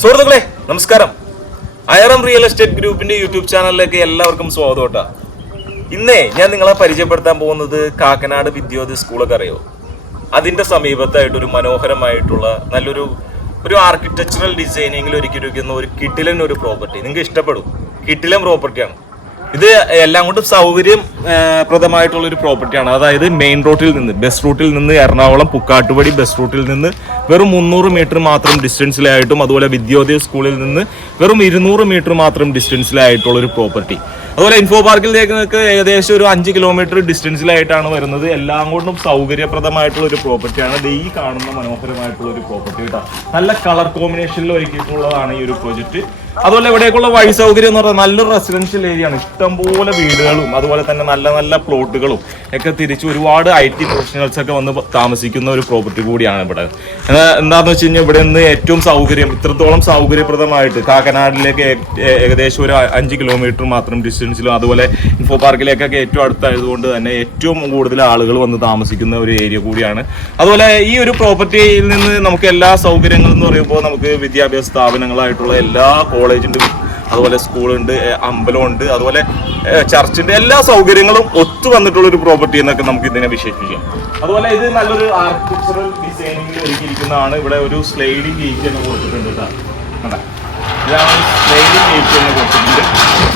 സുഹൃത്തുക്കളെ നമസ്കാരം. അയറം real estate ഗ്രൂപ്പിന്റെ യൂട്യൂബ് ചാനലിലേക്ക് എല്ലാവർക്കും സ്വാഗതം കേട്ടോ. ഇന്നേ ഞാൻ നിങ്ങളെ പരിചയപ്പെടുത്താൻ പോകുന്നത് കാക്കനാട് വിദ്യോദയ സ്കൂളൊക്കെ അറിയോ, അതിന്റെ സമീപത്തായിട്ട് ഒരു മനോഹരമായിട്ടുള്ള നല്ലൊരു ആർക്കിടെക്ചറൽ ഡിസൈനിങ്ങിൽ ഒരുക്കിയിരിക്കുന്ന ഒരു കിടിലൻ ഒരു പ്രോപ്പർട്ടി. നിങ്ങൾക്ക് ഇഷ്ടപ്പെടും. കിടിലൻ പ്രോപ്പർട്ടിയാണ് ഇത്. എല്ലാം കൊണ്ടും സൗകര്യപ്രദമായിട്ടുള്ള ഒരു പ്രോപ്പർട്ടിയാണ്. അതായത് മെയിൻ റോഡിൽ നിന്ന്, ബസ് റൂട്ടിൽ നിന്ന്, എറണാകുളം പുക്കാട്ടുപടി ബസ് റൂട്ടിൽ നിന്ന് വെറും 300 മീറ്റർ മാത്രം ഡിസ്റ്റൻസിലായിട്ടും, അതുപോലെ വിദ്യോദയ സ്കൂളിൽ നിന്ന് വെറും 200 മീറ്റർ മാത്രം ഡിസ്റ്റൻസിലായിട്ടുള്ള ഒരു പ്രോപ്പർട്ടി. അതുപോലെ ഇൻഫോ പാർക്കിലേക്ക് ഏകദേശം ഒരു 5 കിലോമീറ്റർ ഡിസ്റ്റൻസിലായിട്ടാണ് വരുന്നത്. എല്ലാം കൊണ്ടും സൗകര്യപ്രദമായിട്ടുള്ള ഒരു പ്രോപ്പർട്ടിയാണ്. ഈ കാണുന്ന മനോഹരമായിട്ടുള്ള ഒരു പ്രോപ്പർട്ടി കേട്ടോ. നല്ല കളർ കോമ്പിനേഷനിൽ ഒരുക്കിയിട്ടുള്ളതാണ് ഈ ഒരു പ്രോജക്റ്റ്. അതുപോലെ ഇവിടേക്കുള്ള വഴി സൗകര്യം എന്ന് പറഞ്ഞാൽ നല്ലൊരു റെസിഡൻഷ്യൽ ഏരിയ ആണ്. ഇഷ്ടംപോലെ വീടുകളും അതുപോലെ തന്നെ നല്ല നല്ല പ്ലോട്ടുകളും ഒക്കെ തിരിച്ച് ഒരുപാട് IT പ്രൊഫഷണൽസ് ഒക്കെ വന്ന് താമസിക്കുന്ന ഒരു പ്രോപ്പർട്ടി കൂടിയാണ് ഇവിടെ. എന്താണെന്ന് വെച്ച് കഴിഞ്ഞാൽ ഇവിടെ നിന്ന് ഏറ്റവും ഇത്രത്തോളം സൗകര്യപ്രദമായിട്ട് കാക്കനാടിലേക്ക് ഏകദേശം ഒരു 5 കിലോമീറ്റർ മാത്രം ഡിസ്റ്റൻസിലും, അതുപോലെ ഇൻഫോ പാർക്കിലേക്കൊക്കെ ഏറ്റവും അടുത്തായതുകൊണ്ട് തന്നെ ഏറ്റവും കൂടുതൽ ആളുകൾ വന്ന് താമസിക്കുന്ന ഒരു ഏരിയ കൂടിയാണ്. അതുപോലെ ഈ ഒരു പ്രോപ്പർട്ടിയിൽ നിന്ന് നമുക്ക് എല്ലാ സൗകര്യങ്ങളും എന്ന് പറയുമ്പോൾ നമുക്ക് വിദ്യാഭ്യാസ സ്ഥാപനങ്ങളായിട്ടുള്ള എല്ലാ കോളേജുണ്ട്, അതുപോലെ സ്കൂളുണ്ട്, അമ്പലമുണ്ട്, അതുപോലെ ചർച്ചിന്റെ എല്ലാ സൗകര്യങ്ങളും ഒത്തു വന്നിട്ടുള്ള ഒരു പ്രോപ്പർട്ടി എന്നൊക്കെ നമുക്ക് ഇതിനെ വിശേഷിപ്പിക്കാം. അതുപോലെ ഇത് നല്ലൊരു ആർക്കിടെക്ചറൽ ഡിസൈനിങ്ങിൽ ഒരുക്കിയിരിക്കുന്നതാണ്. ഇവിടെ ഒരു സ്ലൈഡിംഗ് ഗേറ്റ് തന്നെ കൊടുത്തിട്ടുണ്ട് കേട്ടോ. സ്ലൈഡിംഗ് ഗേറ്റ് തന്നെ കൊടുത്തിട്ടുണ്ട്.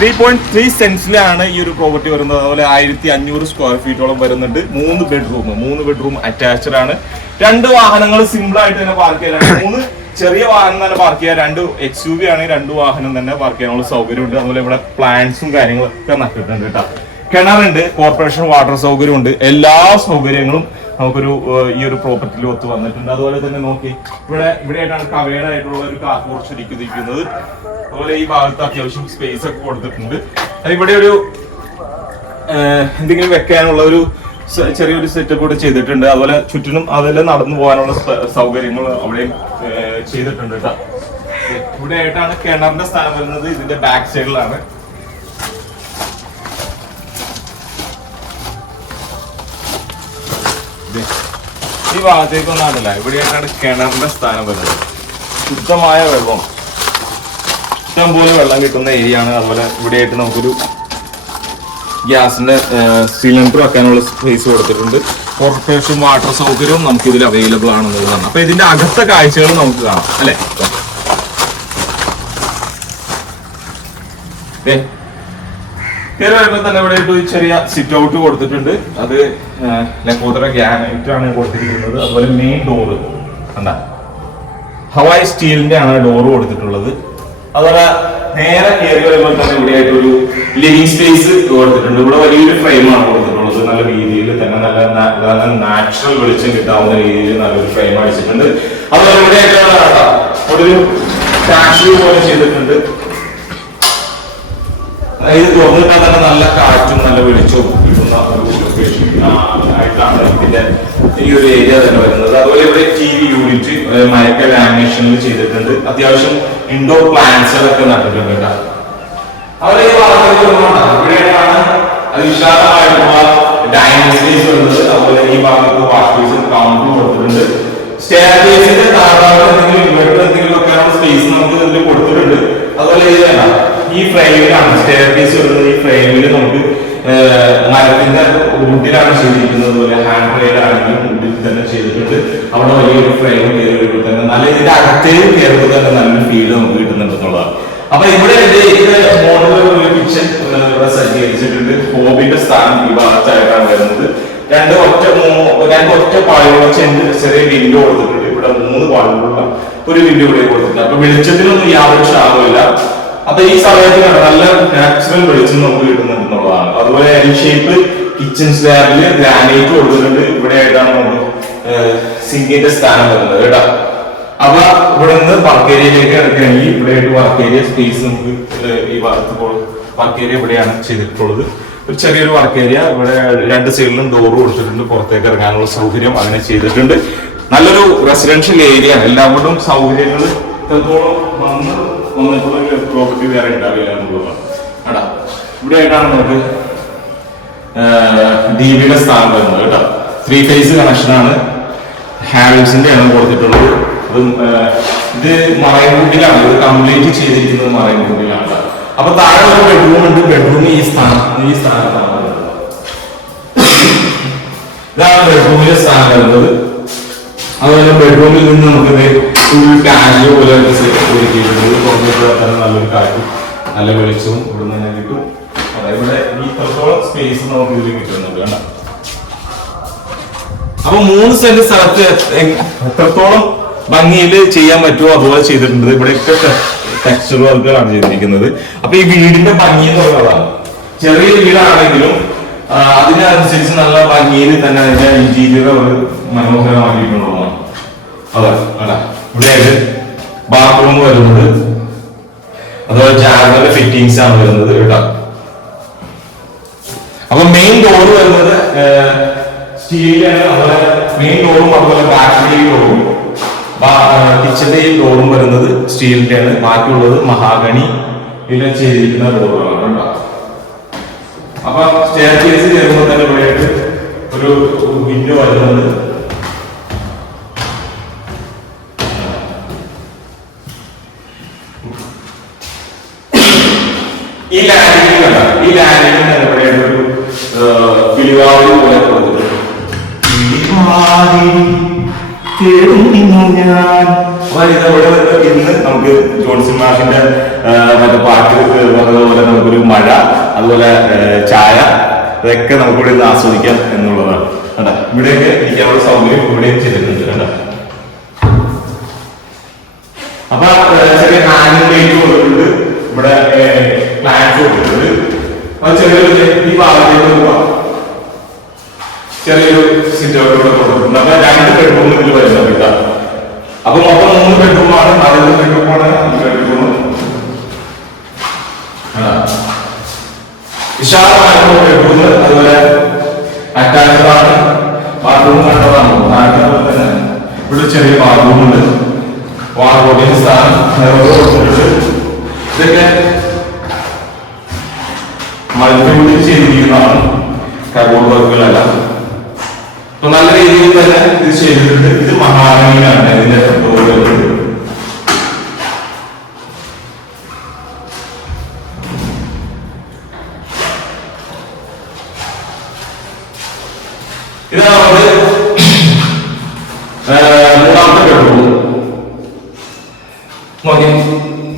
3.3 സെന്റ്സിലാണ് ഈ ഒരു പ്രോപ്പർട്ടി വരുന്നത്. അതുപോലെ 1500 സ്ക്വയർ ഫീറ്റോളം വരുന്നുണ്ട്. 3 ബെഡ്റൂം അറ്റാച്ച്ഡ് ആണ്. 2 വാഹനങ്ങൾ സിമ്പിൾ ആയിട്ട് തന്നെ പാർക്ക് ചെയ്യാനാണ്. 3 ചെറിയ വാഹനം തന്നെ പാർക്ക് ചെയ്യാൻ, 2 XUV ആണെങ്കിൽ 2 വാഹനം തന്നെ പാർക്ക് ചെയ്യാനുള്ള സൗകര്യമുണ്ട്. അതുപോലെ ഇവിടെ പ്ലാന്റ്സും കാര്യങ്ങളൊക്കെ നട്ടിട്ടുണ്ട് കേട്ടോ. കിണറുണ്ട്, കോർപ്പറേഷൻ വാട്ടർ സൗകര്യമുണ്ട്. എല്ലാ സൗകര്യങ്ങളും നമുക്കൊരു ഈ ഒരു പ്രോപ്പർട്ടിയിൽ ഒത്തു വന്നിട്ടുണ്ട്. അതുപോലെ തന്നെ നോക്കി ഇവിടെയായിട്ടാണ് കവേഡ് ആയിട്ടുള്ള ഒരു കാർ പോർച്ച് ഇരിക്കുന്നത്. അതുപോലെ ഈ ഭാഗത്ത് അത്യാവശ്യം സ്പേസ് ഒക്കെ കൊടുത്തിട്ടുണ്ട്. ഇവിടെ ഒരു എന്തെങ്കിലും വെക്കാനുള്ള ഒരു ചെറിയൊരു സെറ്റപ്പ് കൂടെ ചെയ്തിട്ടുണ്ട്. അതുപോലെ ചുറ്റിനും അതെല്ലാം നടന്നു പോകാനുള്ള സൗകര്യങ്ങൾ അവിടെയും ചെയ്തിട്ടുണ്ട് കേട്ടോ. ഇവിടെ ആയിട്ടാണ് കിണറിന്റെ സ്ഥാനം വരുന്നത്. ഇതിന്റെ ബാക്ക് സൈഡിലാണ്. ഈ ഭാഗത്തേക്കൊന്നാണല്ല, ഇവിടെയായിട്ടാണ് കിണറിന്റെ സ്ഥാനം വരുന്നത്. ശുദ്ധമായ വെള്ളം, ഇഷ്ടംപോലെ വെള്ളം കിട്ടുന്ന ഏരിയ ആണ്. അതുപോലെ ഇവിടെയായിട്ട് നമുക്കൊരു ഗ്യാസിന്റെ സിലിണ്ടർ വെക്കാനുള്ള സ്പേസ് കൊടുത്തിട്ടുണ്ട്. കോർപ്പറേഷൻ വാട്ടർ സൗകര്യവും നമുക്ക് ഇതിൽ അവൈലബിൾ ആണെന്നുള്ളതാണ്. അപ്പൊ ഇതിന്റെ അകത്തെ കാഴ്ചകൾ നമുക്ക് കാണാം അല്ലെ. കയറി വരുമ്പോൾ തന്നെ ഇവിടെ ഒരു ചെറിയ സിറ്റ് ഔട്ട് കൊടുത്തിട്ടുണ്ട്. അത് ലക്കോത്തറ ഗ്രാനൈറ്റ് ആണ് കൊടുത്തിരിക്കുന്നത്. അതുപോലെ മെയിൻ ഡോറ് കണ്ട ഹവായ് സ്റ്റീലിന്റെ ആണ് ഡോറ് കൊടുത്തിട്ടുള്ളത്. അതുപോലെ നേരെ കയറി വരുമ്പോൾ തന്നെ ഇവിടെയായിട്ട് ഒരു ലിവിംഗ് സ്പേസ് കൊടുത്തിട്ടുണ്ട്. ഇവിടെ വലിയൊരു ഫ്രെയിമാണ് കൊടുത്തിട്ടുള്ളത്. നല്ല രീതിയിൽ തന്നെ നല്ല നാച്ചുറൽ വെളിച്ചം കിട്ടാവുന്ന രീതിയിൽ നല്ലൊരു ഫ്രെയിം അടിച്ചിട്ടുണ്ട്. അതുപോലെ ഇവിടെയായിട്ടാണ് ഒരു സ്റ്റാച്യു പോലെ ചെയ്തിട്ടുണ്ട്. അതായത് തുറന്നിട്ടാൽ തന്നെ നല്ല കാറ്റും നല്ല വെളിച്ചവും കിട്ടുന്ന ഒരു ലൊക്കേഷൻ ആയിട്ടാണ് ഇതിന്റെ ഈ ഒരു ഏരിയ തന്നെ വരുന്നത്. അതുപോലെ ഇവിടെ TV യൂണിറ്റ് മരക്ക ലാമിനേഷനിൽ ചെയ്തിട്ടുണ്ട്. അത്യാവശ്യം ഇൻഡോർ പ്ലാന്റ്സുകളൊക്കെ നട്ടിട്ടുണ്ട് കേട്ടോ. അതുപോലെ ഈ ഭാഗത്തേക്ക് ഇവിടെയാണ് വിശാലമായിട്ടുള്ള ഡൈനിങ് സ്പേസ് വരുന്നത്. അതുപോലെ ഈ ഭാഗത്ത് വാഷ് ബേസും കൗണ്ടറും കൊടുത്തിട്ടുണ്ട്. സ്റ്റെയർ കേസിന്റെ താഴെ എന്തെങ്കിലും ഇൻവെർട്ടർ എന്തെങ്കിലും വെക്കാനുള്ള സ്പേസ് നമുക്ക് ഇതിൽ കൊടുത്തിട്ടുണ്ട്. അതുപോലെ ഈ ഫ്രെയിമിലാണ് സ്റ്റെയർ കേസ് വരുന്നത്. ഈ ഫ്രെയിമിൽ നമുക്ക് മരത്തിന്റെ വുഡിലാണ് ചെയ്തിരിക്കുന്നത്. അതുപോലെ ഹാൻഡ് റെയിലാണെങ്കിലും വുഡിൽ തന്നെ ചെയ്തിട്ടുണ്ട്. അവിടെ വലിയൊരു ഫ്രെയിം കയറി വരുമ്പോൾ തന്നെ നല്ല ഇതിന്റെ അകത്തേക്ക് കയറുമ്പോൾ തന്നെ നല്ലൊരു ഫീല് നമുക്ക് കിട്ടുന്നുണ്ട് എന്നുള്ളതാണ്. അപ്പൊ ഇവിടെ മോഡൽ ഒരു കിച്ചൺ ഇവിടെ സജ്ജീകരിച്ചിട്ടുണ്ട്. ഹോബിന്റെ സ്ഥാനം ഈ ഭാഗത്തായിട്ടാണ് വരുന്നത്. 2 ഒറ്റ പാളിയുള്ള ചെറിയ വിൻഡോ കൊടുത്തിട്ടുണ്ട്. ഇവിടെ 3 പാളികളുള്ള ഒരു വിൻഡോ ഇവിടെ കൊടുത്തിട്ടുണ്ട്. അപ്പൊ വെളിച്ചത്തിനൊന്നും യാതൊരു ക്ഷാമമില്ല. അപ്പൊ ഈ സമയത്ത് നല്ല നാച്ചുറൽ വെളിച്ചം നമുക്ക് കിട്ടുന്നുണ്ടെന്നുള്ളതാണ്. അതുപോലെ എൽ ഷേപ്പ് കിച്ചൺ സ്ലാബില് ഗ്രാനൈറ്റ് കൊടുത്തിട്ടുണ്ട്. ഇവിടെ ആയിട്ടാണ് നമുക്ക് സിങ്കിന്റെ സ്ഥാനം വരുന്നത് കേട്ടോ. അപ്പൊ ഇവിടെ നിന്ന് വർക്ക് ഏരിയയിലേക്ക് ഇറക്കുകയാണെങ്കിൽ ഇവിടെ ആയിട്ട് വർക്ക് ഏരിയ സ്പേസ് നമുക്ക് ഈ ഭാഗത്ത് വർക്ക് ഏരിയ ഇവിടെയാണ് ചെയ്തിട്ടുള്ളത്. ഒരു ചെറിയൊരു വർക്ക് ഏരിയ ഇവിടെ 2 സൈഡിലും ഡോറ് കൊടുത്തിട്ടുണ്ട്. പുറത്തേക്ക് ഇറങ്ങാനുള്ള സൗകര്യം അങ്ങനെ ചെയ്തിട്ടുണ്ട്. നല്ലൊരു റെസിഡൻഷ്യൽ ഏരിയ. എല്ലാം കൊണ്ടും സൗകര്യങ്ങൾ ഇത്രത്തോളം വന്നിട്ടുള്ള ഒരു പ്രോപ്പർട്ടി വേറെ ഉണ്ടാവില്ല എന്നുള്ളതാണ്. ഇവിടെ ആയിട്ടാണ് നമുക്ക് DBയുടെ സ്ഥാനം വരുന്നത് കേട്ടോ. 3 ഫേസ് കണക്ഷനാണ്. ഹാവൽസിന്റെ ആണ് കൊടുത്തിട്ടുള്ളത്. ഇത് മറൈൻവുഡിലാണ്, ഇത് കംപ്ലീറ്റ് ചെയ്തിരിക്കുന്നത് മറൈൻവുഡിലാണ്. അപ്പൊ താഴെ ഒരു ബെഡ്റൂം ഉണ്ട്. ബെഡ്റൂം ഈ സ്ഥാനത്താണ്. ഇതാണ് ബെഡ്റൂമിലെ സ്ഥാനം വരുന്നത്. അതുപോലെ ബെഡ്റൂമിൽ നിന്ന് നമുക്കിത് ഫുൾ പാനൽ പോലെ നല്ലൊരു കാറ്റും നല്ല വെളിച്ചവും ഇവിടെ നിന്ന് കിട്ടും. ഇവിടെ ഈ ഇത്രത്തോളം സ്പേസ് നമുക്ക് ഇതിൽ കിട്ടുന്നുണ്ട്. കണ്ട, അപ്പൊ 3 സെന്റ് സ്ഥലത്ത് എത്രത്തോളം ഭംഗിയിൽ ചെയ്യാൻ പറ്റുമോ അതുപോലെ ചെയ്തിട്ടുണ്ട്. ഇവിടെയൊക്കെ ടെക്സ്ചർ വർക്കുകളാണ് ചെയ്തിരിക്കുന്നത്. അപ്പൊ ഈ വീടിന്റെ ഭംഗി എന്ന് പറയുന്നതാണ്, ചെറിയ വീടാണെങ്കിലും അതിനനുസരിച്ച് നല്ല ഭംഗിയിൽ തന്നെ അതിന്റെ ഇന്റീരിയർ ഒരു മനോഹരമാക്കിയിട്ടുള്ളതാണ്. അതെ അല്ല, ഇവിടെ ബാത്റൂം വരുന്നത്, അതുപോലെ ജാഗ്രത ഫിറ്റിംഗ്സ് ആണ് വരുന്നത് കേട്ടോ. അപ്പൊ മെയിൻ ഡോർ വരുന്നത് സ്റ്റീലാണ്. അതുപോലെ മെയിൻ ഡോറും അതുപോലെ ബാക്കിലെ ഡോറും കിച്ചന്റെ ഈ ഡോറും വരുന്നത് സ്റ്റീലിന്റെയാണ്. ബാക്കിയുള്ളത് മഹാഗണി ഇതിൽ ചെയ്തിരിക്കുന്ന ഡോറുകളാണ് കേട്ടോ. അപ്പൊ സ്റ്റെയർ കേസ് കയറുമ്പോൾ തന്നെ ഇവിടെയായിട്ട് ഒരു വിൻഡോ വരുന്നത്. ഈ ലാൻഡിംഗ് ഇവിടെയായിട്ട് ഒരു കിളിവാതിൽ പോലെ കൊടുത്തിട്ടുണ്ട്. ഇന്ന് നമുക്ക് ജോൺസൺ മാഷിന്റെ മറ്റേ പാട്ട് പറഞ്ഞതുപോലെ നമുക്കൊരു മഴ, അതുപോലെ ചായ, ഇതൊക്കെ നമുക്കിവിടെ നിന്ന് ആസ്വദിക്കാം എന്നുള്ളതാണ്. കണ്ടാ, ഇവിടെയൊക്കെ ഇരിക്കാനുള്ള സൗകര്യം ഇവിടെയും ചെയ്തിട്ടുണ്ട്. കണ്ട, അപ്പൊ ചെറിയ ഹാൻഡ് ലൈറ്റ് കൊടുത്തിട്ടുണ്ട്. ഇവിടെ പ്ലാന്റ്സ് കൊടുത്തിട്ടുണ്ട്. അത് ചെറിയൊരു ഈ ഭാഗത്തേക്ക് ചെറിയൊരു സിറ്റ് ഔട്ട് ഇവിടെ കൊടുത്തിട്ടുണ്ട്. അപ്പൊ 2 ബെഡ്റൂം ഇതിൽ വരുന്നത് കേട്ടോ. അപ്പൊ മൊത്തം 3 ബെഡ്റൂമാണ്. 4 ബെഡ്റൂമാണ് ഈ ബെഡ്റൂം. വിശാലമായ ബെഡ്റൂം, അതുപോലെ അറ്റാച്ച്ഡ് ആണ്. ബാത്റൂം കണ്ടതാണ്. തന്നെ ഇവിടെ ചെറിയ ബാത്റൂം ഉണ്ട്. വാർഡ്രോബിന്റെ സ്ഥാനം ഇതൊക്കെ മൾട്ടിവുഡിൽ ചെയ്തിരിക്കുന്നതാണ്. കബോർഡ് വർക്കുകളെല്ലാം അപ്പൊ നല്ല രീതിയിൽ തന്നെ ഇത് ചെയ്തിട്ടുണ്ട്. ഇത് മഹാഗണിയിലാണ് ഇതിന്റെ ഡോർ വരുന്നത്. ഇത് നമ്മുടെ 3ാമത്തെ ബെഡ്റൂം. നോക്കി,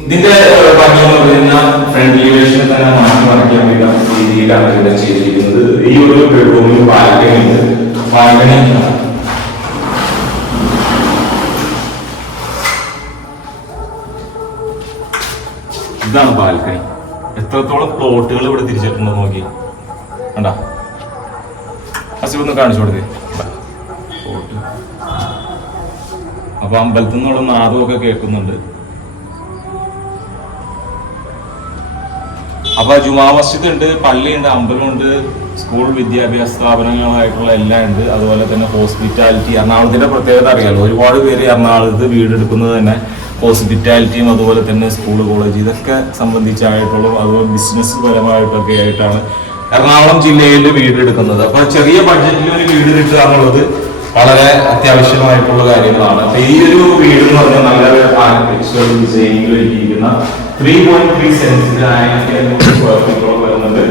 ഇതിന്റെ ഭംഗി എന്ന് പറയുന്ന ഫ്രണ്ട് എലിവേഷനെ തന്നെ മാറ്റി മറിക്കാൻ പറ്റുന്ന രീതിയിലാണ് ഇവിടെ ചെയ്തിരിക്കുന്നത്. ഈ ഒരു ബെഡ്റൂമിൽ ബാൽക്കണി ഉണ്ട്. ബാൽക്കണി ഇതാണ് ബാൽക്കണി. എത്രത്തോളം പ്ലോട്ടുകൾ ഇവിടെ തിരിച്ചിട്ടുണ്ടോ നോക്കി. കണ്ടാ, അസിബൊന്ന് കാണിച്ചു കൊടുത്തേ. പ്ലോട്ട് അപ്പൊ അമ്പലത്തിൽ നിന്നുള്ള നാദമൊക്കെ കേൾക്കുന്നുണ്ട്. അപ്പൊ ജുമാ മസ്ജിദ് ഉണ്ട്, പള്ളിയുണ്ട്, അമ്പലമുണ്ട്, സ്കൂൾ വിദ്യാഭ്യാസ സ്ഥാപനങ്ങളായിട്ടുള്ള എല്ലാം ഉണ്ട്. അതുപോലെ തന്നെ ഹോസ്പിറ്റാലിറ്റി, എറണാകുളത്തിന്റെ പ്രത്യേകത അറിയാലോ, ഒരുപാട് പേര് എറണാകുളത്ത് വീടെടുക്കുന്നത് തന്നെ ഹോസ്പിറ്റാലിറ്റിയും അതുപോലെ തന്നെ സ്കൂൾ കോളേജ് ഇതൊക്കെ സംബന്ധിച്ചായിട്ടുള്ള അതുപോലെ ബിസിനസ് പരമായിട്ടൊക്കെ ആയിട്ടാണ് എറണാകുളം ജില്ലയിൽ വീടെടുക്കുന്നത്. അപ്പൊ ചെറിയ ബഡ്ജറ്റിൽ ഒരു വീട് കിട്ടുക എന്നുള്ളത് വളരെ അത്യാവശ്യമായിട്ടുള്ള കാര്യങ്ങളാണ്. അപ്പൊ ഈ ഒരു വീട് എന്ന് പറഞ്ഞാൽ നല്ലൊരു ആർക്കിടെക്ചറൽ ഡിസൈനിൽ ഒരുക്കിയിരിക്കുന്ന 3.3 സെന്റിൽ 1500 സ്ക്വയർ ഫീറ്റോളം വരുന്നുണ്ട്.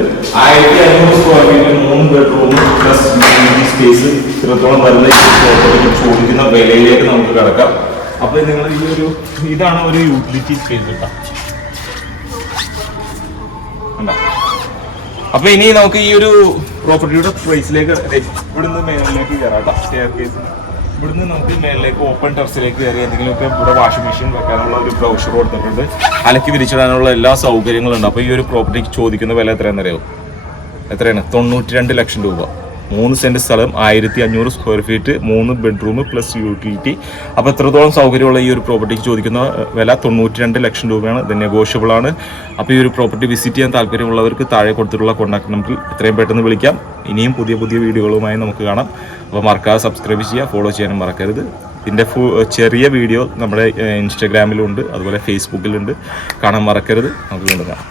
1500 സ്ക്വയർ ഫീറ്റിൽ 3 ബെഡ്റൂം പ്ലസ് സ്പേസ് ഇത്രത്തോളം വരുന്ന ചോദിക്കുന്ന വിലയിലേക്ക് നമുക്ക് കിടക്കാം. അപ്പൊ നിങ്ങൾ ഈ ഒരു ഇതാണ് ഒരു യൂട്ടിലിറ്റി സ്പേസ് കേട്ടോ. അപ്പൊ ഇനി നമുക്ക് ഈ ഒരു പ്രോപ്പർട്ടിയുടെ പ്രൈസിലേക്ക് ഇവിടുന്ന് മേളിലേക്ക് കയറാം. സ്റ്റെയർ കേസ് ഇവിടുന്ന് നമുക്ക് മേളിലേക്ക് ഓപ്പൺ ടെറസിലേക്ക് കയറി എന്തെങ്കിലുമൊക്കെ ഇവിടെ വാഷിംഗ് മെഷീൻ വെക്കാനുള്ള ഒരു ബ്രൗഷർ കൊടുത്തിട്ടുണ്ട്. അലക്കി വിരിച്ചിടാനുള്ള എല്ലാ സൗകര്യങ്ങളും ഉണ്ട്. അപ്പൊ ഈ ഒരു പ്രോപ്പർട്ടിക്ക് ചോദിക്കുന്ന വില എത്രയാണെന്നറിയോ? എത്രയാണ്? 92 ലക്ഷം രൂപ. 3 സെന്റ് സ്ഥലം, 1500 square feet, 3 bedroom plus utility. അപ്പോൾ എത്രത്തോളം സൗകര്യമുള്ള ഈ ഒരു പ്രോപ്പർട്ടിക്ക് ചോദിക്കുന്ന വില 92 ലക്ഷം രൂപയാണ്. ഇത് നെഗോഷ്യബിൾ ആണ്. അപ്പോൾ ഈ ഒരു പ്രോപ്പർട്ടി വിസിറ്റ് ചെയ്യാൻ താല്പര്യമുള്ളവർക്ക് താഴെ കൊടുത്തിട്ടുള്ള കോൺടാക്ട് നമ്പറിൽ എത്രയും പെട്ടെന്ന് വിളിക്കാം. ഇനിയും പുതിയ പുതിയ വീഡിയോകളുമായി നമുക്ക് കാണാം. അപ്പോൾ മറക്കാതെ സബ്സ്ക്രൈബ് ചെയ്യുക, ഫോളോ ചെയ്യാനും മറക്കരുത്. ഇതിൻ്റെ ചെറിയ വീഡിയോ നമ്മുടെ ഇൻസ്റ്റാഗ്രാമിലുണ്ട്, അതുപോലെ ഫേസ്ബുക്കിലുണ്ട്. കാണാൻ മറക്കരുത്. നമുക്ക് വീണ്ടും കാണാം.